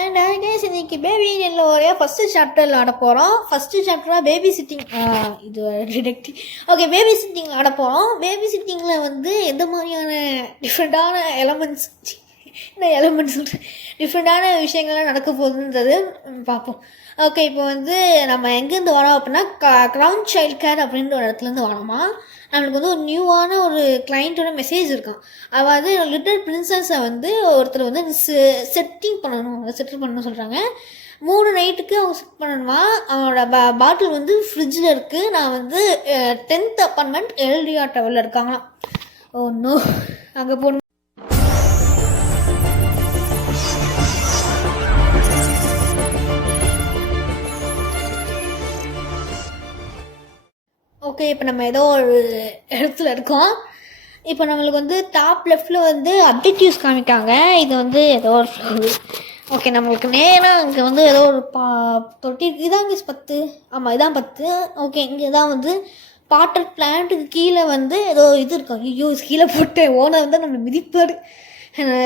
And gas இன்னைக்கு baby என்னோடைய first சாப்டரில் ஆட போகிறோம். ஃபஸ்ட்டு சாப்டராக பேபி சிட்டிங், இது டிடெக்டிவ். ஓகே, பேபி சிட்டிங் ஆட போகிறோம். பேபி சிட்டிங்கில் வந்து எந்த மாதிரியான டிஃப்ரெண்ட்டான எலமெண்ட்ஸ் டிஃப்ரெண்ட்டான விஷயங்கள்லாம் நடக்க போகுதுன்றது பார்ப்போம். ஓகே, இப்போ வந்து நம்ம எங்கேருந்து வரோம் அப்படின்னா க்ரவுன் சைல்ட் கேர் அப்படின்ற ஒரு இடத்துலேருந்து வரோமா. நம்மளுக்கு வந்து ஒரு நியூவான ஒரு கிளைண்ட்டோட மெசேஜ் இருக்கான். அதாவது லிட்டில் பிரின்சஸை வந்து ஒருத்தர் வந்து செட்டில் பண்ணணும்னு சொல்கிறாங்க. 3 நைட்டுக்கு அவங்க செட் பண்ணணுமா. அவனோட பாட்டில் வந்து ஃப்ரிட்ஜில் இருக்குது. நான் வந்து 10th அப்பார்ட்மெண்ட் எல்டிஆர் டவரில் இருக்காங்களாம். ஓ நோ, அங்கே போகணும். ஓகே, இப்போ நம்ம ஏதோ ஒரு இடத்துல இருக்கோம். இப்போ நம்மளுக்கு வந்து டாப் லெஃப்டில் வந்து அப்ஜெக்டிவ்ஸ் காமிக்காங்க. இது வந்து ஏதோ ஒரு ஃப்ளவர். ஓகே, நம்மளுக்கு நேராக இங்கே வந்து ஏதோ ஒரு தொட்டி இதான் இங்கே 10. ஆமாம், இதான் 10. ஓகே, இங்கே தான் வந்து பாட்டர் பிளான்ட்டுக்கு கீழே வந்து ஏதோ இது இருக்கும். ஐயோ, கீழே போட்டு ஓனர் வந்து நம்ம மிதிப்பாடு.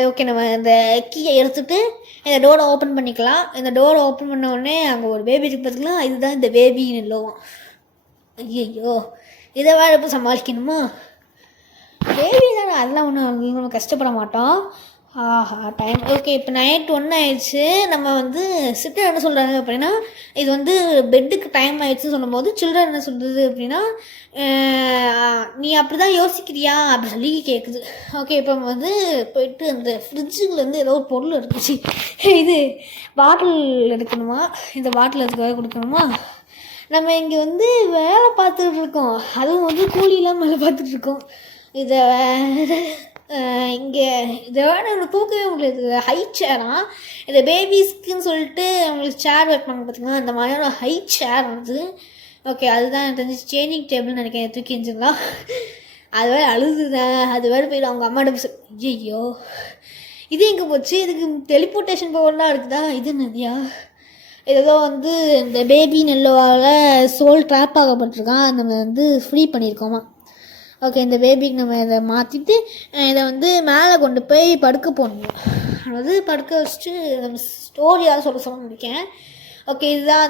ஓகே, நம்ம இந்த கீயை எடுத்துகிட்டு இந்த டோரை ஓப்பன் பண்ணிக்கலாம். இந்த டோரை ஓப்பன் பண்ண உடனே அங்கே ஒரு பேபி இருக்கு பார்த்துக்கலாம். இதுதான் இந்த பேபின்னு இல்லோவும். ஐயோ, இதை வேறு இப்போ சமாளிக்கணுமா? பேபி தானே, அதெல்லாம் ஒன்றும் கஷ்டப்பட மாட்டோம். டைம் ஓகே, இப்போ நைட் 1 ஆயிடுச்சு. நம்ம வந்து சிஸ்டர் என்ன சொல்கிறாங்க அப்படின்னா, இது வந்து பெட்டுக்கு டைம் ஆயிடுச்சுன்னு சொல்லும்போது சில்ட்ரன் என்ன சொல்கிறது அப்படின்னா, நீ அப்படி தான் யோசிக்கிறியா அப்படி சொல்லி கேட்குது. ஓகே, இப்போ வந்து போயிட்டு அந்த ஃப்ரிட்ஜுக்குலேருந்து ஏதோ ஒரு பொருள் இருந்துச்சு. இது பாட்டில் எடுக்கணுமா, இந்த பாட்டில் அதுக்காக கொடுக்கணுமா. நம்ம இங்கே வந்து வேலை பார்த்துட்ருக்கோம், அதுவும் வந்து கூலியெலாம் வேலை பார்த்துட்ருக்கோம். இதை இங்கே இதை நம்ம தூக்கவே முடியாது. ஹை சேராக இந்த பேபிஸ்க்குன்னு சொல்லிட்டு அவங்களுக்கு சேர் வைப்பாங்க பார்த்திங்கன்னா, அந்த மாதிரியான ஹை சேர் வந்து. ஓகே, அதுதான் எனக்கு தெரிஞ்சு சேஞ்சிங் டேபிள்னு நினைக்கிறேன். தூக்கி இருந்துச்சுங்களா, அது வேறு அழுதுதான். அது வேறு போய்ட்டு அவங்க அம்மாட்ட ஐயோ இது எங்கே போச்சு, இதுக்கு டெலிபோர்ட்டேஷன் பவர்லாம் இருக்குதா. இது நதியா ஏதோ வந்து இந்த பேபி நெல்லோவால் சோல் ட்ராப் ஆகப்பட்டிருக்கான். நம்ம வந்து ஃப்ரீ பண்ணியிருக்கோமா. ஓகே, இந்த பேபிக்கு நம்ம இதை மாற்றிட்டு இதை வந்து மேலே கொண்டு போய் படுக்க போடணும். அதாவது படுக்க வச்சுட்டு நம்ம ஸ்டோரியாக சொல்ல நினைக்கிறேன். ஓகே, இதுதான்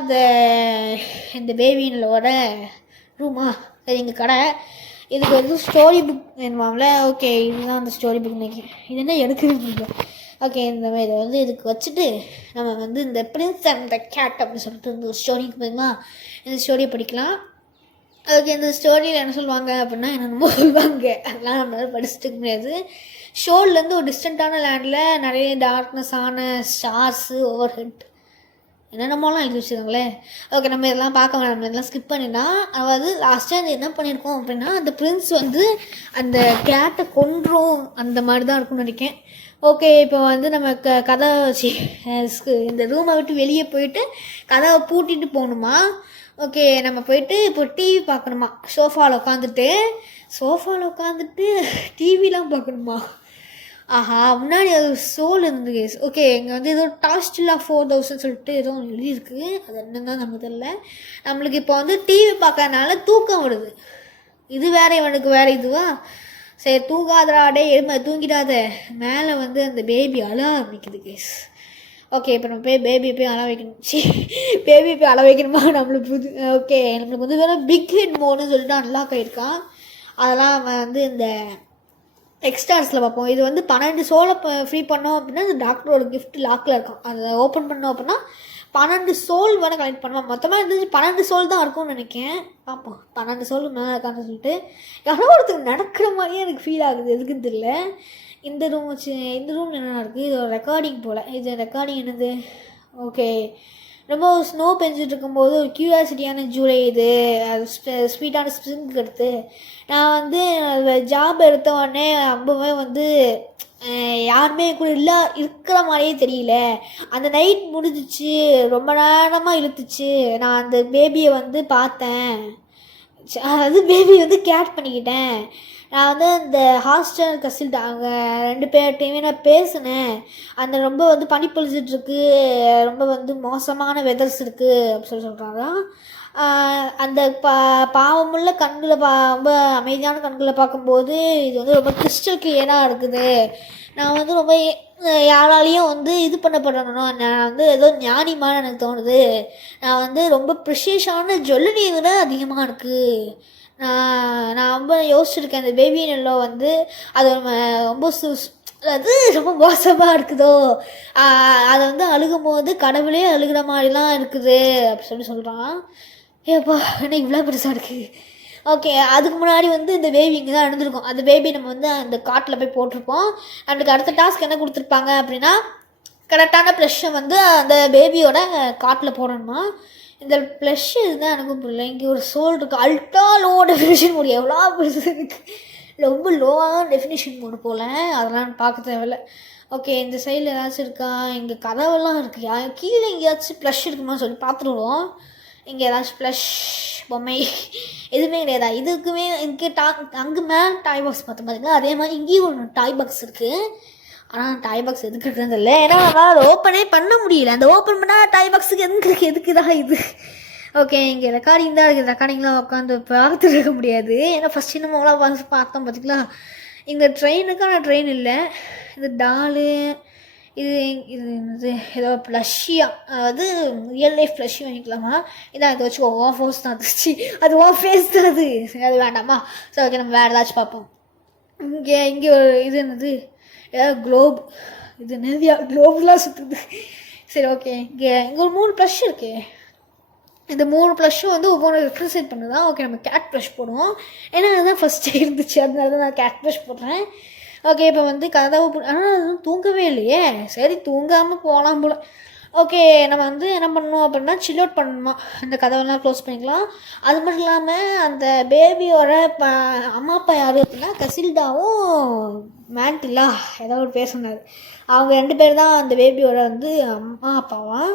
இந்த பேபி நெல்லோட ரூமா. சரி, எங்கள் கடை. இதுக்கு வந்து ஸ்டோரி புக் வேணுமாம்ல. ஓகே, இதுதான் அந்த ஸ்டோரி புக் நினைக்கிறேன். இது என்ன எடுக்குது. ஓகே, இந்த இதை வந்து இதுக்கு வச்சுட்டு நம்ம வந்து இந்த பிரின்ஸ் அண்ட் த கேட் அப்படின்னு சொல்லிட்டு இந்த ஸ்டோரிக்கு போய்மா இந்த ஸ்டோரியை படிக்கலாம். ஓகே, இந்த ஸ்டோரியில் என்ன சொல்லுவாங்க அப்படின்னா என்னென்னமோ சொல்லுவாங்க. அதெல்லாம் நம்மளால் படிச்சுட்டுக்க முடியாது. ஷோர்லேருந்து ஒரு டிஸ்டண்ட்டான லேண்டில் நிறைய டார்க்னஸான ஸ்டார்ஸு ஓவர் ஹெட் என்னென்னமோலாம் எழுதி வச்சுருக்காங்களே. ஓகே, நம்ம இதெல்லாம் பார்க்க வேணாம், நம்ம இதெல்லாம் ஸ்கிப் பண்ணிடலாம். அதாவது லாஸ்ட்டாக இது என்ன பண்ணியிருக்கோம் அப்படின்னா, அந்த பிரின்ஸ் வந்து அந்த கேட்டை கொன்றும் அந்த மாதிரி தான் இருக்கும்னு நினைக்கிறேன். ஓகே, இப்போ வந்து நம்ம கதவை வச்சு இந்த ரூமை விட்டு வெளியே போயிட்டு கதவை பூட்டிட்டு போகணுமா. ஓகே, நம்ம போயிட்டு இப்போ டிவி பார்க்கணுமா. சோஃபாவில் உட்காந்துட்டு டிவிலாம் பார்க்கணுமா. ஆஹா, முன்னாடி அது சோல் இருந்து கேஸ். ஓகே, இங்கே வந்து ஏதோ டாஸ்டில்லா 4000 சொல்லிட்டு ஏதோ ஒன்று எழுதியிருக்கு. அது என்னன்னு நமக்கு தெரியல. நம்மளுக்கு இப்போ வந்து டிவி பார்க்கறதுனால தூக்கம் வருது. இது வேற, இவனுக்கு வேறு இதுவா. சரி, தூங்காதடா எருமை, தூங்கிடாத. மேலே வந்து அந்த பேபி அழ ஆரம்பிக்குது கேஸ். ஓகே, இப்போ நம்ம பேபியை போய் அழ வைக்கணும். பேபியை போய் அழ வைக்கணுமா நம்மளுக்கு ஓகே, நம்மளுக்கு வந்து வேறு பிக் ஹெட் மோன்னு சொல்லிட்டு அன்லாக் ஆகிருக்கான். அதெல்லாம் வந்து இந்த எக்ஸ்ட்ராஸில் பார்ப்போம். இது வந்து 12 சோலை ஃப்ரீ பண்ணோம் அப்படின்னா இந்த டாக்டரோட கிஃப்ட் லாக்கில் இருக்கும். அதை ஓப்பன் பண்ணோம் அப்படின்னா 12 சோல் வேணால் கலெக்ட் பண்ணுவோம். மொத்தமாக இருந்துச்சு 12 சோல் தான் இருக்கும்னு நினைக்கிறேன். பார்ப்போம் 12 சோல் மேலே இருக்கான்னு சொல்லிட்டு. யாரோ ஒருத்தர் நடக்கிற மாதிரியே எனக்கு ஃபீல் ஆகுது, எதுக்குன்னு தெரியல. இந்த ரூம் என்னென்ன இருக்குது. இது ஒரு ரெக்கார்டிங் போல். இது ரெக்கார்டிங் என்னது. ஓகே, ரொம்ப ஸ்னோ பெஞ்சிட்டு இருக்கும்போது ஒரு க்யூரியாசிட்டியான ஜூலை. இது அது ஸ்வீட்டான ஸ்ப்ரிங்க்கு எடுத்து நான் வந்து ஜாப் எடுத்த உடனே ரொம்பவே வந்து யாருமே கூட இருக்கிற மாதிரியே தெரியல. அந்த நைட் முடிஞ்சிச்சு, ரொம்ப நேரமாக இழுத்துச்சு. நான் அந்த பேபியை வந்து பார்த்தேன், அதாவது பேபி வந்து கேட் பண்ணிக்கிட்டேன். நான் வந்து இந்த ஹாஸ்டல் கசில்ட்டு அவங்க 2 பேர்கிட்டையுமே நான் பேசினேன். அந்த ரொம்ப வந்து பனி பொழிச்சிட்ருக்கு, ரொம்ப வந்து மோசமான வெதர்ஸ் இருக்குது அப்படின்னு சொல்கிறாங்க. அந்த பாவமுள்ள கண்களை ரொம்ப அமைதியான கண்களை பார்க்கும்போது இது வந்து ரொம்ப கிறிஸ்டல் கிளியராக இருக்குது. நான் வந்து ரொம்ப யாராலையும் வந்து இது பண்ணப்படணும். நான் வந்து ஏதோ ஞானிமான எனக்கு தோணுது. நான் வந்து ரொம்ப ப்ரிஷியஸான ஜுவல்லரி விட அதிகமாக இருக்குது. நான் ரொம்ப யோசிச்சுருக்கேன். அந்த பேபி நெல்லோ வந்து அது ரொம்ப அது ரொம்ப மோசமாக இருக்குதோ, அதை வந்து அழுகும்போது கடவுளே அழுகிற மாதிரிலாம் இருக்குது அப்படி சொல்கிறான். ஏப்பா என்ன இவ்வளோ பெருசாக இருக்குது. ஓகே, அதுக்கு முன்னாடி வந்து இந்த பேபி இங்கே தான் நடந்திருக்கும். அந்த பேபி நம்ம வந்து அந்த காட்டில் போய் போட்டிருப்போம். நம்மளுக்கு அடுத்த டாஸ்க் என்ன கொடுத்துருப்பாங்க அப்படின்னா, கரெக்டான ப்ளஷ்ஷை வந்து அந்த பேபியோட காட்டில் போடணுமா. இந்த ப்ளஷ் இதுதான் எனக்கு புரியல. இங்கே ஒரு சோல் இருக்குது. அல்ட்ரா லோ டெஃபினிஷன் மோடு எவ்வளோ பெருசு இருக்குது. ரொம்ப லோவான டெஃபினிஷன் மோடு போல். அதெல்லாம் பார்க்க தேவையில்லை. ஓகே, இந்த சைடில் ஏதாச்சும் இருக்கா? இங்கே கதவெல்லாம் இருக்குது. கீழே எங்கேயாச்சும் ப்ளஷ் இருக்குமா சொல்லி பார்த்துருவோம். இங்கே ஏதாச்சும் ப்ளஷ் பொம்மை எதுவுமே கிடையாதா? இதுக்குமே இங்கே அங்கே மேலே டாய் பாக்ஸ் பார்த்தீங்களா, அதே மாதிரி இங்கேயும் ஒரு டாய் பாக்ஸ் இருக்குது. ஆனால் டாய் பாக்ஸ் எதுக்கு இருக்குறது இல்லை, ஏன்னா அதை ஓப்பனே பண்ண முடியல. அந்த ஓப்பன் பண்ணால் டாய் பாக்ஸுக்கு எதுக்கு தான் இது. ஓகே, இங்கே ரெக்கார்டிங் தான் இருக்குது. ரெக்கார்டிங்லாம் உட்காந்து பார்த்துட்டு இருக்க முடியாது. ஏன்னா ஃபஸ்ட்டு நம்ம அவ்வளோ பார்த்தோம் பார்த்திங்களா. இங்கே ட்ரெயினுக்கான ட்ரெயின் இல்லை. இது டாலு, இது ஏதோ ப்ளஷ்ஷியா, அதாவது ரியல் லைஃப் ப்ளஷ்ஷி வாங்கிக்கலாமா. இதான் இதை வச்சு ஓன் ஃபோர்ஸ் தான் இருந்துச்சு. அது ஓன் ஃபேஸ் தான். அது வேண்டாமா. ஸோ ஓகே, நம்ம வேறு ஏதாச்சும் பார்ப்போம். இங்கே ஒரு இது என்னது, ஏதாவது குளோப். இது நிறையா குளோப்லாம் சுற்றுது. சரி ஓகே, இங்கே ஒரு 3 ப்ளஷ் இருக்குது. இந்த 3 ப்ளஷ்ஷும் வந்து ஒவ்வொரு ரெப்ரசென்ட் பண்ணுதான். ஓகே, நம்ம கேட் ப்ளஷ் போடுவோம். ஏன்னா அதுதான் ஃபஸ்ட்டே இருந்துச்சு, அதனால தான் நான் கேட் ப்ளஷ் போடுறேன். ஓகே, இப்போ வந்து கதவை ஆனால் அதுவும் தூங்கவே இல்லையே. சரி, தூங்காமல் போகலாம் போல். ஓகே, நம்ம வந்து என்ன பண்ணணும் அப்படின்னா சில் அவுட் பண்ணணுமா. அந்த கதவெல்லாம் க்ளோஸ் பண்ணிக்கலாம். அது மட்டும் இல்லாமல் அந்த பேபியோட அம்மா அப்பா யார் அப்படின்னா கசில்டாவும் மேண்டிலா ஏதோ ஒரு பேர் சொன்னார். அவங்க 2 பேர் தான் அந்த பேபியோட வந்து அம்மா அப்பாவான்.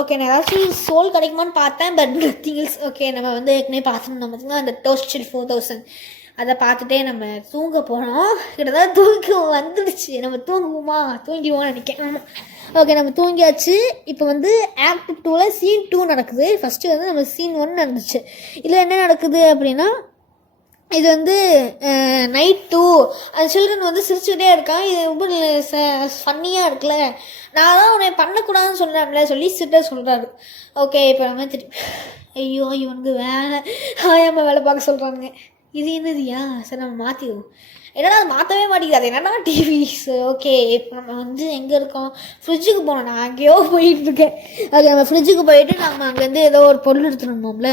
ஓகே, நான் ஏதாச்சும் சோல் கிடைக்குமான்னு பார்த்தேன், பட் நத்திங்ஸ். ஓகே, நம்ம வந்து ஏற்கனவே பார்த்துருந்தோம் பார்த்திங்கன்னா அந்த டோஸ்டில் 4000 அதை பார்த்துட்டே நம்ம தூங்க போனோம். கிட்டத்தட்ட தூங்க வந்துடுச்சு. நம்ம தூங்கிடுவோம்னு நினைக்கிறேன். ஓகே, நம்ம தூங்கியாச்சு. இப்போ வந்து ஆக்ட் 2ல் சீன் 2 நடக்குது. ஃபஸ்ட்டு வந்து நம்ம சீன் 1 நடந்துச்சு. இதில் என்ன நடக்குது அப்படின்னா, இது வந்து நைட் 2. அந்த சில்ட்ரன் வந்து சிரிச்சுக்கிட்டே இருக்கான். இது ரொம்ப ஃபன்னியாக இருக்குல்ல. நான் தான் உன்னை பண்ணக்கூடாதுன்னு சொல்கிறேன்ல சொல்லி சொல்கிறாரு. ஓகே, இப்போ நம்ம திருப்பி ஐயோ இவனுக்கு வேலை பார்க்க சொல்கிறானுங்க. இது என்னதுயா? சரி, நம்ம மாற்றிடுவோம். என்னடா அது மாற்றவே மாட்டேங்குது. என்னடா டிவி. ஓகே, இப்போ நம்ம வந்து எங்கே இருக்கோம்? ஃப்ரிட்ஜுக்கு போனோம். நான் அங்கேயோ போயிட்டுருக்கேன். அது நம்ம ஃப்ரிட்ஜுக்கு போயிட்டு நம்ம அங்கேருந்து ஏதோ ஒரு பொருள் எடுத்துடணும்ல.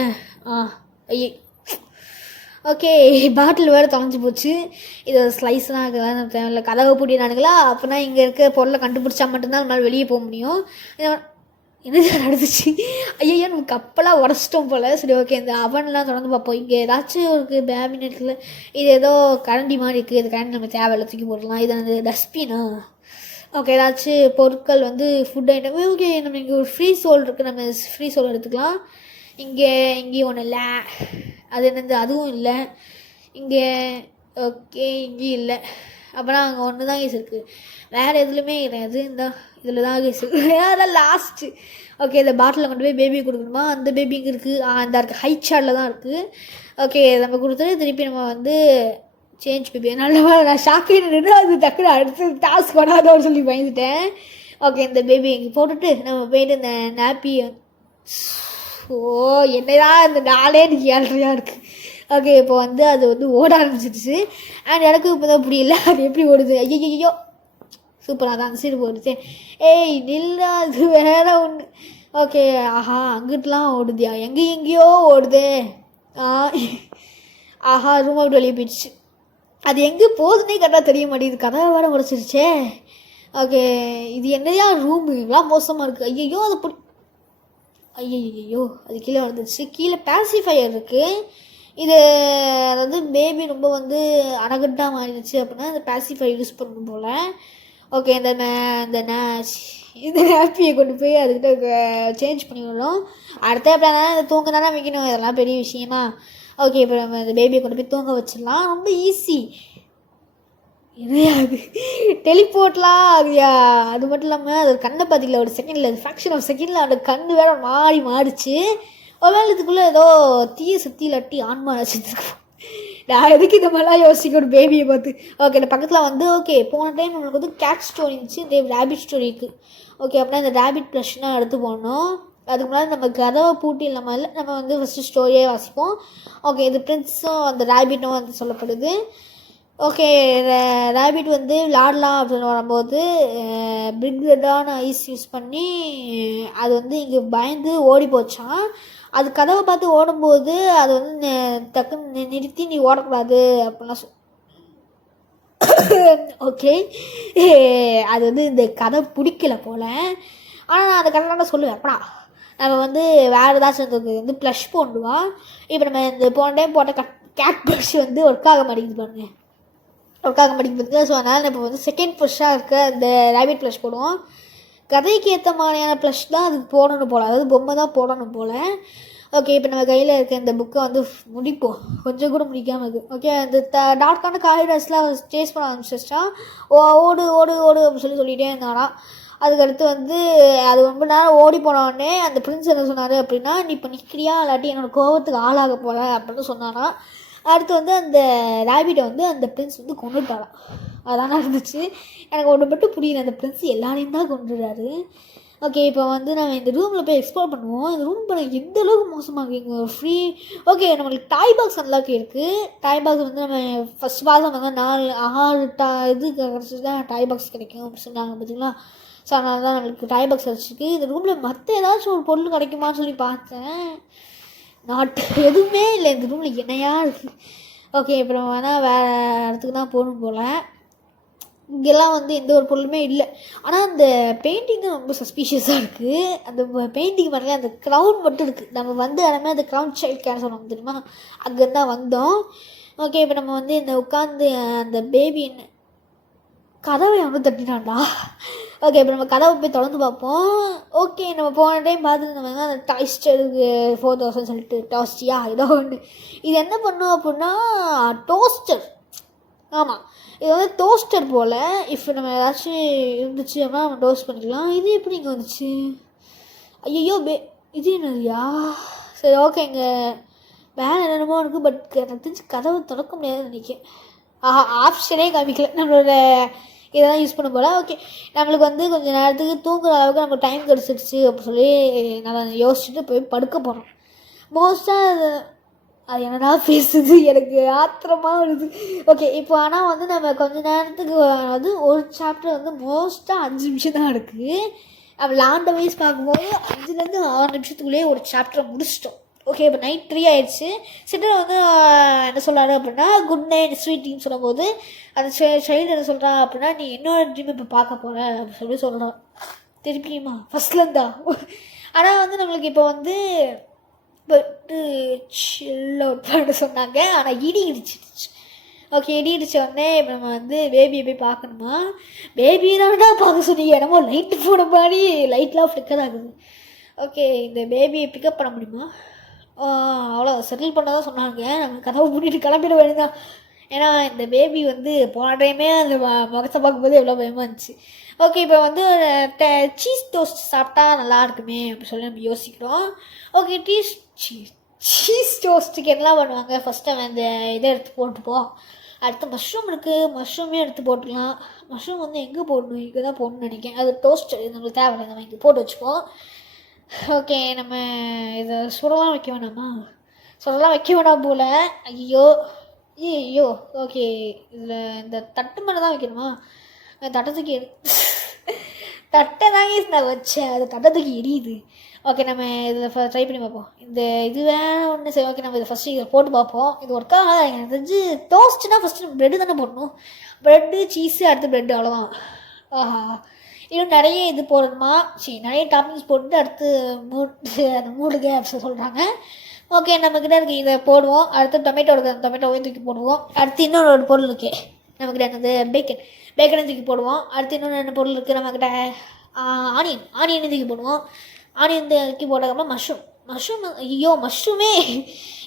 ஐயே, ஓகே, பாட்டில் வேறு தொலைஞ்சி போச்சு. இது ஸ்லைஸ்லாம் இருக்குதான் தேவையில்ல. கதவை பூட்டினானுங்களா அப்படின்னா இங்கே இருக்க பொருளை கண்டுபிடிச்சா மட்டும்தான் நம்மளால் வெளியே போக முடியும். என்ன நடந்துச்சு? ஐயோ, நம்ம கப்பலாக உடச்சிட்டோம் போல். சரி ஓகே, இந்த அவன்லாம் தொடர்ந்து பார்ப்போம். இங்கே ஏதாச்சும் இருக்குது பேபினெட்டில். இது ஏதோ கரண்டி மாதிரி இருக்குது. இது கரண்டி நம்ம தேவையில்லை, தூக்கி போடலாம். இது அந்த டஸ்ட்பினா. ஓகே, ஏதாச்சும் பொருட்கள் வந்து ஃபுட் ஐட்டம். ஓகே, நம்ம இங்கே ஒரு ஃப்ரீ சோல் இருக்குது. நம்ம ஃப்ரீ சோல் எடுத்துக்கலாம். இங்கேயும் ஒன்றும் இல்லை. அது என்னது, அதுவும் இல்லை. இங்கே ஓகே, இங்கேயும் இல்லை. அப்போனா அங்கே ஒன்று தான் கேஸ் இருக்குது. வேறு எதுலையுமே கிடையாது. இந்த இதில் தான் கேஸ் இருக்குது. அதான் லாஸ்ட்டு. ஓகே, இந்த பாட்டிலில் கொண்டு போய் பேபி கொடுக்கணுமா. அந்த பேபி இங்கே இருக்குது. அந்த இருக்குது ஹைட் ஷார்ட்டில் தான் இருக்குது. ஓகே, நம்ம கொடுத்துட்டு திருப்பி நம்ம வந்து சேஞ்ச் பேபி. நல்ல நான் ஷாக்கே நின்று அது டக்குனு அடுத்து டாஸ்க் பண்ணாதோன்னு சொல்லி பயந்துட்டேன். ஓகே, இந்த பேபி இங்கே போட்டுட்டு நம்ம போயிட்டு இந்த நாப்பி. என்னதான் இந்த நாளே எனக்கு ஏழ்றையாக இருக்குது. ஓகே, இப்போ வந்து அது வந்து ஓட ஆரம்பிச்சிருச்சு. அண்ட் எனக்கு இப்போ தான் புரியல அது எப்படி ஓடுது. ஐயோ, சூப்பராக தான் அந்த சைடு போடுது. ஏய் நில்லா, அது வேறு ஒன்று. ஓகே, ஆஹா, அங்கிட்டலாம் ஓடுதியா? எங்கேயோ ஓடுதே. ஆஹா, ரூம் அவுட் வெளியே போயிடுச்சு. அது எங்கே போகுதுன்னே கரெக்டாக தெரிய மாட்டேங்குது. கதவை வேறு உடச்சிருச்சே. ஓகே, இது என்னையா ரூமு இவ்வளோ மோசமாக இருக்குது. ஐயோ, அது ஐயோ, அது கீழே வந்துடுச்சு. கீழே பேசிஃபையர் இருக்குது. இது அதாவது பேபி ரொம்ப வந்து அனகட்டாக மாறிடுச்சு அப்படின்னா இந்த பேசிஃபையர் யூஸ் பண்ணணும் போல். ஓகே, இந்த ஹாப்பியை கொண்டு போய் அதுக்கிட்ட சேஞ்ச் பண்ணிவிடணும். அடுத்த எப்போ இந்த தூங்க தானே வைக்கணும். இதெல்லாம் பெரிய விஷயமா. ஓகே, இப்போ நம்ம இந்த பேபியை கொண்டு போய் தூங்க வச்சிடலாம். ரொம்ப ஈஸி. என்னையாது டெலிபோர்ட்லாம் ஆகுயா. அது மட்டும் இல்லாமல் அது கண்ணை பார்த்திங்களா, ஒரு செகண்டில், அது ஃப்ராக்ஷன் ஆஃப் செகண்டில் அந்த கண் வேற மாறிடுச்சு. ஒரு வேலை இதுக்குள்ளே ஏதோ தீய சக்தி இல்லாட்டி ஆன்மா வச்சுருக்கோம். நான் எதுக்கு இந்த மாதிரிலாம் யோசிக்கணும் பேபியை பார்த்து. ஓகே இந்த பக்கத்தில் வந்து ஓகே போன டைம் நம்மளுக்கு வந்து கேட் ஸ்டோரி இருந்துச்சு, இந்த ரேபிட் ஸ்டோரி இருக்குது. ஓகே அப்படின்னா இந்த ரேபிட் ப்ளஷ்னால் எடுத்து போடணும். அதுக்கு முன்னாடி நம்ம கதவை பூட்டி இல்லாமல் இல்லை, நம்ம வந்து ஃபஸ்ட்டு ஸ்டோரியே வாசிப்போம். ஓகே இது பிரின்ஸும் அந்த ரேபிட்டும் வந்து சொல்லப்படுது. ஓகே ரேபிட் வந்து விளாடலாம் அப்படின்னு வரும்போது பிக் ரெட்டான ஐஸ் யூஸ் பண்ணி அது வந்து இங்கே பயந்து ஓடி போச்சான். அது கதவை பார்த்து ஓடும்போது அது வந்து டக்குன்னு நிறுத்தி நீ ஓடக்கூடாது அப்படின்லாம் ஓகே அது வந்து இந்த கதை பிடிக்கல போல். ஆனால் நான் அந்த கதைலாம் சொல்லுவேன் அப்படா நம்ம வந்து வேறு ஏதாச்சும் வந்து ப்ளஷ் போடுவோம். இப்போ நம்ம இந்த போன டைம் போட்ட கேட் ப்ளஷ் வந்து ஒர்க் ஆக மாட்டேங்குது பாருங்க, ஒர்க் ஆக மாட்டேங்குது. ஸோ அதனால் இப்போ வந்து செகண்ட் ப்ளஷ்ஷாக இருக்க இந்த ரேபிட் ப்ளஷ் போடுவோம். கதைக்கு ஏற்ற மாதிரியான ப்ளஷ் தான் அதுக்கு போடணும் போல், அதாவது பொம்மை தான் போடணும் போல். ஓகே இப்போ நம்ம கையில் இருக்க இந்த புக்கை வந்து முடிப்போம், கொஞ்சம் கூட முடிக்காமல் இருக்குது. ஓகே அந்த டார்க்கான காரிடார்ஸ்லாம் சேஸ் பண்ண ஆரம்பிச்சிச்சா ஓடு ஓடு ஓடு அப்படின்னு சொல்லிகிட்டே இருந்தானா. அதுக்கடுத்து வந்து அது ரொம்ப நேரம் ஓடி போனோடனே அந்த பிரின்ஸ் என்ன சொன்னார் அப்படின்னா, நீ இப்போ நிற்கிறியா இல்லாட்டி என்னோடய கோபத்துக்கு ஆளாக போகிற அப்படின்னு சொன்னானா. அடுத்து வந்து அந்த ரேபிட்டை வந்து அந்த பிரின்ஸ் வந்து கொண்டுட்டாராம். அதானே இருந்துச்சு. எனக்கு ஒன்று மட்டும் புரியல, அந்த பிரின்ஸ் எல்லாரையும் தான் கொண்டுறாரு. ஓகே இப்போ வந்து நம்ம இந்த ரூமில் போய் எக்ஸ்ப்ளோர் பண்ணுவோம். இந்த ரூம் பண்ண எந்த அளவுக்கு மோசமாக இருக்குது ஃப்ரீ. ஓகே நம்மளுக்கு டாய் பாக்ஸ் அன்லாக் இருக்குது. டாய் பாக்ஸ் வந்து நம்ம ஃபஸ்ட் மாதம் வந்து 6 இது கிடச்சி தான் டாய் பாக்ஸ் கிடைக்கும் அப்படின்னு சொன்னாங்க பார்த்தீங்களா. ஸோ அதனால தான் நம்மளுக்கு டாய் பாக்ஸ் கிடச்சிருக்கு. இந்த ரூமில் மற்ற ஏதாச்சும் ஒரு பொருள் கிடைக்குமான்னு சொல்லி பார்த்தேன், எதுவுமே இல்லை. இந்த ரூமில் என்னையாக இருக்குது. ஓகே அப்புறம் வேணால் வேறு இடத்துக்கு தான் போகணும் போல். இங்கெல்லாம் வந்து எந்த ஒரு பொருளுமே இல்லை. ஆனால் அந்த பெயிண்டிங் தான் ரொம்ப சஸ்பீஷியஸாக இருக்குது. அந்த பெயிண்டிங் பாருங்க, அந்த க்ரௌன் மட்டும் இருக்குது. நம்ம வந்து இடமே அந்த க்ரௌன் சைல்ட் கேர் சொன்னாங்க தெரியுமா, அங்கே தான் வந்தோம். ஓகே இப்போ நம்ம வந்து இந்த உட்காந்து அந்த பேபி கதவை வந்து தட்டினாண்டா. ஓகே இப்போ நம்ம கதவை போய் தொடர்ந்து பார்ப்போம். ஓகே நம்ம போன டைம் பார்த்துருந்தோம் அந்த டாய்ஸ்டருக்கு 4000 சொல்லிட்டு டாஸ்டியா ஏதோ ஒன்று. இது என்ன பண்ணும் அப்படின்னா டோஸ்டர். ஆமாம் இது வந்து டோஸ்டர் போல். இப்போ நம்ம ஏதாச்சும் இருந்துச்சு அப்படின்னா நம்ம டோஸ்ட் பண்ணிக்கலாம். இது எப்படி இங்கே வந்துச்சு? ஐயோ இது என்னதுயா? சரி ஓகே இங்கே வேறு என்னென்னமோ இருக்குது. பட் எனக்கு தெரிஞ்சு கதவை திறக்க முடியாதுன்னு நினைக்கிறேன். ஆப்ஷனே காமிக்கல, நம்மளோட இதெல்லாம் யூஸ் பண்ண போல். ஓகே நம்மளுக்கு வந்து கொஞ்சம் நேரத்துக்கு தூங்குற அளவுக்கு நமக்கு டைம் கிடச்சிருச்சு அப்படின்னு சொல்லி நல்லா யோசிச்சுட்டு போய் படுக்க போகிறோம். மோஸ்ட்டாக அது என்னடா பேசுது, எனக்கு ஆத்திரமாக வருது. ஓகே இப்போ ஆனால் வந்து நம்ம கொஞ்சம் நேரத்துக்கு வந்து ஒரு சாப்டர் வந்து மோஸ்ட்டாக 5 நிமிஷம் தான் இருக்குது. நம்ம லாண்ட வைஸ் பார்க்கும்போது 5லேருந்து 6 நிமிஷத்துக்குள்ளேயே ஒரு சாப்டரை முடிச்சிட்டோம். ஓகே இப்போ நைட் 3 ஆகிடுச்சு. சிட்டர் வந்து என்ன சொல்கிறாரு அப்படின்னா குட் நைட் ஸ்வீட்டின்னு சொல்லும்போது அந்த சைல்டு என்ன சொல்கிறா அப்படின்னா, நீ இன்னொரு ட்ரீம் இப்போ பார்க்க போகிற அப்படின்னு சொல்கிறான். திருப்பியுமா ஃபஸ்ட்லேருந்தா? ஆனால் வந்து நம்மளுக்கு இப்போ வந்து பட்டு சில் அவுட் பண்ண சொன்னாங்க. ஆனால் இடி இடிச்சிடுச்சு. ஓகே இடி இடிச்ச உடனே இப்போ நம்ம வந்து பேபியை போய் பார்க்கணுமா. பேபி தான்டா பார்க்க சொன்னீங்க, என்னமோ லைட்டு போன மாதிரி லைட்லாம் ஃப்ளிக்கர் ஆகுது. ஓகே இந்த பேபியை பிக்கப் பண்ண முடியுமா? அவ்வளோ செட்டில் பண்ண தான் சொன்னாங்க. நம்ம கதவை பூட்டிட்டு கிளம்பிட வேண்டியதான். ஏன்னா இந்த பேபி வந்து போன டைமே அந்த முகத்தை பார்க்கும்போது எவ்வளோ பயமாக இருந்துச்சு. ஓகே இப்போ வந்து சீஸ் டோஸ்ட் சாப்பிட்டா நல்லா இருக்குமே அப்படின்னு சொல்லி நம்ம யோசிக்கிறோம். ஓகே சீஸ் டோஸ்ட்டுக்கு என்ன பண்ணுவாங்க, ஃபஸ்ட்டு அவன் இந்த இதை எடுத்து போட்டுப்போம். அடுத்து மஷ்ரூம் இருக்குது, மஷ்ரூமே எடுத்து போட்டுக்கலாம். மஷ்ரூம் வந்து எங்கே போடணும், இங்கே தான் போடணும்னு நினைக்கிறேன். அது டோஸ்ட் நம்மளுக்கு தேவையில்லை, நம்ம இங்கே போட்டு வச்சுப்போம். ஓகே நம்ம இதை சுடலாம் வைக்க வேணாமா? சுடலாம் வைக்க வேணாம் போல். ஐயோ ஓகே இதில் இந்த தட்டு மேலே தான் வைக்கணுமா? தட்டத்துக்கு தட்டை தாங்க நான் வச்சேன், அது தட்டத்துக்கு எரியுது. ஓகே நம்ம இதில் ட்ரை பண்ணி பார்ப்போம். இந்த இது வேறு ஒன்று சரி. ஓகே நம்ம இதை ஃபஸ்ட்டு இதை போட்டு பார்ப்போம். இது ஒர்க்காக எனக்கு தெரிஞ்சு டோஸ்ட்னால் ஃபஸ்ட்டு ப்ரெட்டு தானே போடணும். ப்ரெட்டு சீஸு அடுத்து ப்ரெட்டு அவ்வளோதான். ஆஹா இன்னும் நிறைய இது போடணுமா? நிறைய டாப்பிங்ஸ் போட்டு அடுத்து அந்த மூடுங்க அப்படின்னு சொல்கிறாங்க. ஓகே நம்மக்கிட்ட இருக்க இதை போடுவோம். அடுத்து டொமேட்டோவையும் தூக்கி போடுவோம். அடுத்து இன்னொரு ஒரு பொருள் இருக்குது நம்மக்கிட்ட, என்னது பேக்கனை தூக்கி போடுவோம். அடுத்து இன்னொன்று என்ன பொருள் இருக்குது நம்மக்கிட்ட, ஆனியன் தூக்கி போடுவோம். ஆனியன் தூக்கி போட்டதுக்கப்புறம் மஷ்ரூமே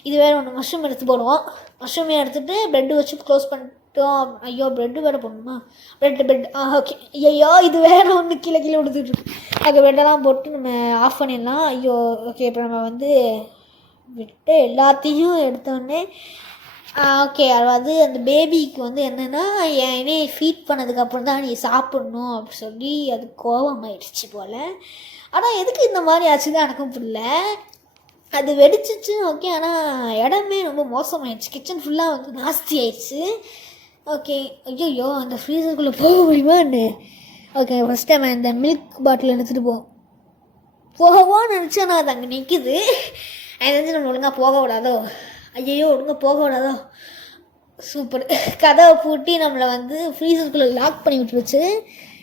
இது வேறு ஒன்று, மஷ்ரூம் எடுத்து போடுவோம். மஷ்ரூமே எடுத்துகிட்டு ப்ரெட்டு வச்சு க்ளோஸ் பண்ணிட்டோம். ஐயோ ப்ரெட்டு வேறு போடணுமா? Bread okay. ஐயோ இது வேறு ஒன்று கீழே விடுத்துட்ருக்கு. அது ப்ரெட்டெல்லாம் போட்டு நம்ம ஆஃப் பண்ணிடலாம். ஐயோ ஓகே இப்போ நம்ம வந்து விட்டு எல்லாத்தையும் எடுத்தோடனே ஓகே. அதாவது அந்த பேபிக்கு வந்து என்னென்னா என்னை ஃபீட் பண்ணதுக்கப்புறம் தான் நீ சாப்பிட்ணும் அப்படி சொல்லி அது கோபமாயிடுச்சு போல். ஆனால் எதுக்கு இந்த மாதிரி ஆச்சு தான் எனக்கும் புரியல. அது வெடிச்சிச்சு ஓகே. ஆனால் இடமே ரொம்ப மோசமாயிடுச்சு. கிச்சன் ஃபுல்லாக வந்து நாஸ்தி ஆயிடுச்சு. ஓகே. ஐயோ அந்த ஃப்ரீசருக்குள்ளே போக முடியுமா என்ன? ஓகே. ஃபஸ்ட் டைம் இந்த மில்க் பாட்டில் எடுத்துகிட்டு போகவோன்னு நினச்சா நான் அது அங்கே நிற்கிது. அது வந்து நம்ம ஒழுங்காக போக விடாதோ. ஐயோ ஒழுங்காக போக விடாதோ. சூப்பர். கதவை பூட்டி நம்மளை வந்து ஃப்ரீசருக்குள்ளே லாக் பண்ணி விட்டுருச்சு.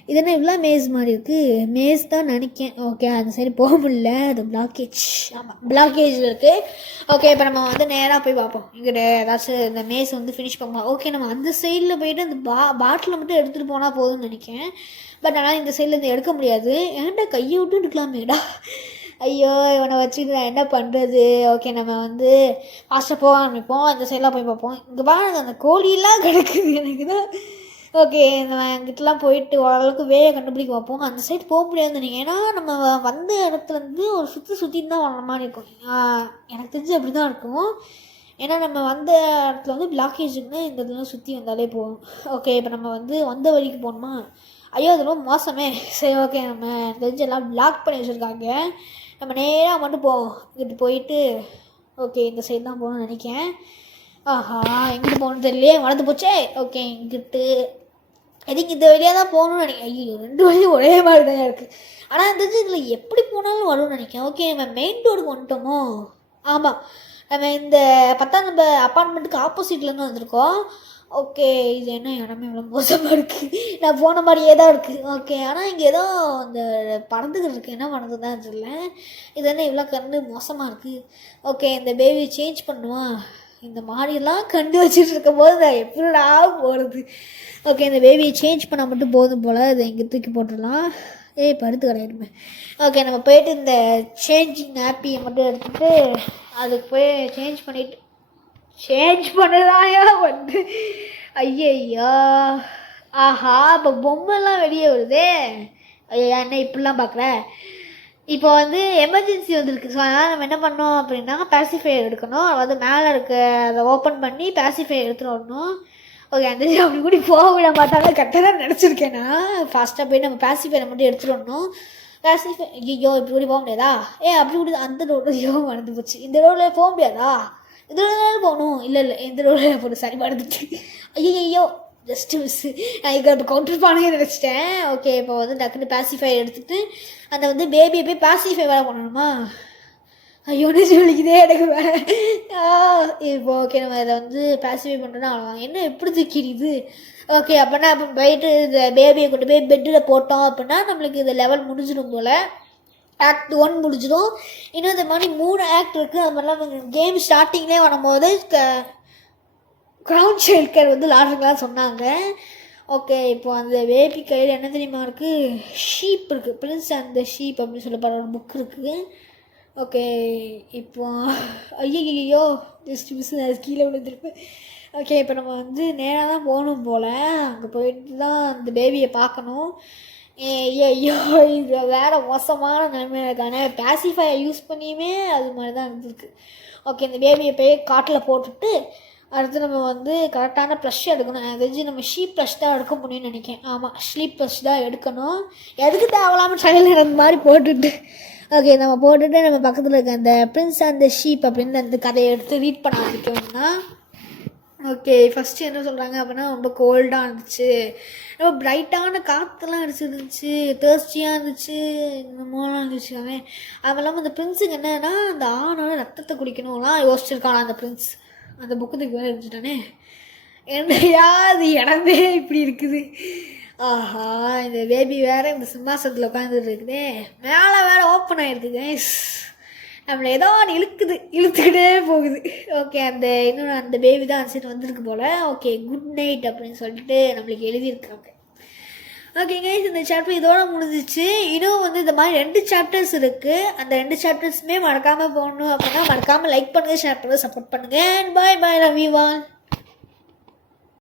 இது என்ன இவ்வளோ மேஸ் மாதிரி இருக்குது? மேஸ் தான் நினைக்கேன். ஓகே. அந்த சைடு போக முடியல. அது பிளாக்கேஜ். ஆமாம் பிளாக்கேஜில் இருக்குது. ஓகே. இப்போ நம்ம வந்து நேராக போய் பார்ப்போம். இங்கிட்ட ஏதாச்சும் இந்த மேஸ் வந்து ஃபினிஷ் பண்ணுவோம். ஓகே. நம்ம அந்த சைடில் போயிட்டு அந்த பாட்டிலை மட்டும் எடுத்துகிட்டு போனால் போதும்னு நினைக்கிறேன். பட் ஆனால் இந்த சைடில் இருந்து எடுக்க முடியாது. ஏன்டா கையை விட்டு எடுக்கலாமேடா. ஐயோ இவனை வச்சுட்டு நான் என்ன பண்ணுறது? ஓகே. நம்ம வந்து ஃபாஸ்ட்டாக போக ஆரம்பிப்போம். அந்த சைடெலாம் போய் பார்ப்போம். இங்கே பாருங்க அந்த கோழியெல்லாம் கிடக்குது எனக்கு தான். ஓகே. நம்ம அங்கிட்டலாம் போயிட்டு ஓரளவுக்கு வேயை கண்டுபிடிக்க பார்ப்போம். அந்த சைடு போக முடியாதுன்னு நினைக்கிறேன். ஏன்னா நம்ம வந்த இடத்துலேருந்து ஒரு சுற்றின்னு தான் வர மாதிரி இருக்கும். எனக்கு தெரிஞ்சு அப்படி தான் இருக்கும். ஏன்னா நம்ம வந்த இடத்துல வந்து பிளாக்கேஜ் இருக்குன்னு இந்த இதெல்லாம் சுற்றி வந்தாலே போகும். ஓகே. இப்போ நம்ம வந்து வந்த வழிக்கு போகணுமா? ஐயோ அது ரொம்ப மோசமே. சரி ஓகே. நம்ம தெரிஞ்சு எல்லாம் பிளாக் பண்ணி வச்சுருக்காங்க. நம்ம நேராக மட்டும் போவோம். இங்கிட்டு போயிட்டு ஓகே இந்த சைடு தான் போகணும்னு நினைக்கிறேன். ஆஹா எங்கிட்டு போகணுன்னு தெரியலையே, மறந்து போச்சே. ஓகே. இங்கிட்டு எதுக்கு இந்த வழியாக தான் போகணும்னு நினைக்கிறேன். ஐயோ 2 வழியும் ஒரே மாதிரி தான் இருக்குது. ஆனால் இந்த இதில் எப்படி போனாலும் வரும்னு நினைக்கிறேன். ஓகே. நம்ம மெயின் ரோடுக்கு வந்துட்டோமோ? ஆமாம். நம்ம இந்த 10ஆம் நம்பர் அப்பார்ட்மெண்ட்டுக்கு ஆப்போசிட்லேருந்து வந்திருக்கோம். ஓகே. இது என்ன இடமே இவ்வளோ மோசமாக இருக்குது. நான் போன மாதிரியே தான் இருக்குது. ஓகே. ஆனால் இங்கே ஏதோ அந்த பறந்துக்கிட்டு இருக்குது. என்ன பறந்து தான் தெரியல. இது என்ன இவ்வளோ கண்டு மோசமாக இருக்குது. ஓகே. இந்த பேபி சேஞ்ச் பண்ணுவான். இந்த மாதிரிலாம் கண்டு வச்சுட்டு இருக்கும் போது நான் எப்படிடா போகிறது? ஓகே. இந்த பேபியை சேஞ்ச் பண்ணால் மட்டும் போதும் போல். இதை இங்கே தூக்கி போட்டுடலாம். படுத்து கிடையாதுமே. ஓகே. நம்ம போயிட்டு இந்த சேஞ்சிங் ஆப்பியை மட்டும் எடுத்துகிட்டு அதுக்கு போய் சேஞ்ச் பண்ணதாயா வந்து ஐயய்யா. ஆஹா இப்போ பொம்மைலாம் வெளியே வருதே. ஐயா என்ன இப்படிலாம் பார்க்குற? இப்போ வந்து எமர்ஜென்சி வந்துருக்கு. ஸோ அதனால் நம்ம என்ன பண்ணோம் அப்படின்னா பேசிஃபையர் எடுக்கணும். அதாவது மேலே இருக்க அதை ஓப்பன் பண்ணி பேசிஃபையர் எடுத்துகிட்டு வரணும். ஓகே. அந்த அப்படி கூட போக விட மாட்டாங்க. கரெக்டாக தான் நினச்சிருக்கேன்னா ஃபாஸ்ட்டாக போய் நம்ம பேசிஃபையரை மட்டும் எடுத்துகிட்டு வரணும். பேசிஃபை ஐயோ இப்படி கூட போக முடியாதா? அப்படி கூட அந்த ரோடு ஐயோ மறந்து போச்சு. இந்த ரோடில் போக முடியாதா? இந்த ரோடில் போகணும். இல்லை இந்த ரோடில் போட்டு சரி மறந்துட்டு. ஐயோ ஜஸ்ட்டு மிஸ்ஸு. நான் இங்கே இப்போ கவுண்டர் பானே நினச்சிட்டேன். ஓகே. இப்போ வந்து டக்குன்னு பேசிஃபை எடுத்துகிட்டு அந்த வந்து பேபியை போய் பேசிஃபை வேலை பண்ணணுமா? ஐயோன்னு சொல்லிக்குதே எனக்கு வேலை. இப்போ ஓகே. நம்ம இதை வந்து பேசிஃபை பண்ணுறோன்னா அவ்வளோதான். என்ன எப்படி தூக்கிடுது? ஓகே. அப்படின்னா அப்போ போயிட்டு இந்த பேபியை கொண்டு போய் பெட்டில் போட்டோம் அப்படின்னா நம்மளுக்கு இந்த லெவல் முடிஞ்சிடும் போல். ஆக்ட் 1 முடிஞ்சிடும். இன்னும் இந்த மாதிரி 3 ஆக்ட் இருக்குது. அது மாதிரிலாம் கேம் ஸ்டார்டிங்லேயே வரும்போது க்ரௌண்ட் ஷேக்கர் வந்து விளாட்றதுலாம் சொன்னாங்க. ஓகே. இப்போ அந்த பேபி கையில் என்ன தெரியுமா இருக்குது? ஷீப் இருக்குது. பிரின்ஸ் அந்த ஷீப் அப்படின்னு சொல்லப்படுற ஒரு புக் இருக்குது. ஓகே. இப்போ ஐயோ ஜஸ்ட் மிஸ் கீழே விழுந்துருப்பேன். ஓகே. இப்போ நம்ம வந்து நேராக தான் போகணும் போல். அங்கே போயிட்டு தான் அந்த பேபியை பார்க்கணும். ஐயோ இது வேறு மோசமான நிலைமையாக இருக்கானே. பேசிஃபையை யூஸ் பண்ணியுமே அது மாதிரி தான் இருந்திருக்கு. ஓகே. இந்த பேபியை போய் காட்டில் போட்டுட்டு அடுத்து நம்ம வந்து கரெக்டான ப்ளஷ் எடுக்கணும். எனக்கு தெரிஞ்சு நம்ம ஷீப் ப்ளஷ் தான் எடுக்க முடியும்னு நினைக்கிறேன். ஆமாம் ஷீப் ப்ளஷ் தான் எடுக்கணும். எதுக்கு தேவையில்லாமல் சைடில் இருந்த மாதிரி போட்டுட்டு ஓகே நம்ம போட்டுட்டு நம்ம பக்கத்தில் இருக்க அந்த பிரின்ஸ் அந்த ஷீப் அப்படின்னு அந்த கதையை எடுத்து ரீட் பண்ண ஆரம்பிக்கணும்னா ஓகே. ஃபஸ்ட்டு என்ன சொல்கிறாங்க அப்படின்னா ரொம்ப கோல்டாக இருந்துச்சு. ரொம்ப பிரைட்டான காற்றுலாம் அடிச்சிருந்துச்சு. தேர்ஸ்டியாக இருந்துச்சு. என்னமோலாம் இருந்துச்சு. அது இல்லாமல் அந்த பிரின்ஸுக்கு என்னன்னா அந்த ஆணோட ரத்தத்தை குடிக்கணும்லாம் யோசிச்சிருக்கானா அந்த பிரின்ஸ். அந்த புக்கத்துக்கு வேறு இருந்துட்டானே. என்னையா அது இடமே இப்படி இருக்குது. ஆஹா இந்த பேபி வேறு இந்த சிம்மாசனத்தில் உட்காந்துட்டு இருக்குதே. மேலே வேறு ஓப்பன் ஆகிருக்கு கைஸ். நம்மளை ஏதோ ஒன்று இழுத்துக்கிட்டே போகுது. ஓகே. இன்னும் அந்த பேபி தான் அந்த சைடு வந்திருக்கு போல். ஓகே. குட் நைட் அப்படின்னு சொல்லிட்டு நம்மளுக்கு எழுதியிருக்காங்க. ஓகே கைஸ் இந்த சாப்டர் இதோட முடிஞ்சிச்சு. இன்னும் வந்து இந்த மாதிரி 2 சாப்டர்ஸ் இருக்குது. அந்த 2 சாப்டர்ஸுமே மறக்காமல் போகணும் அப்படின்னா மறக்காமல் லைக் பண்ணுங்கள், ஷேர் பண்ணுங்கள், சப்போர்ட் பண்ணுங்கள். பாய் பாய் லவ் யூ ஆல்.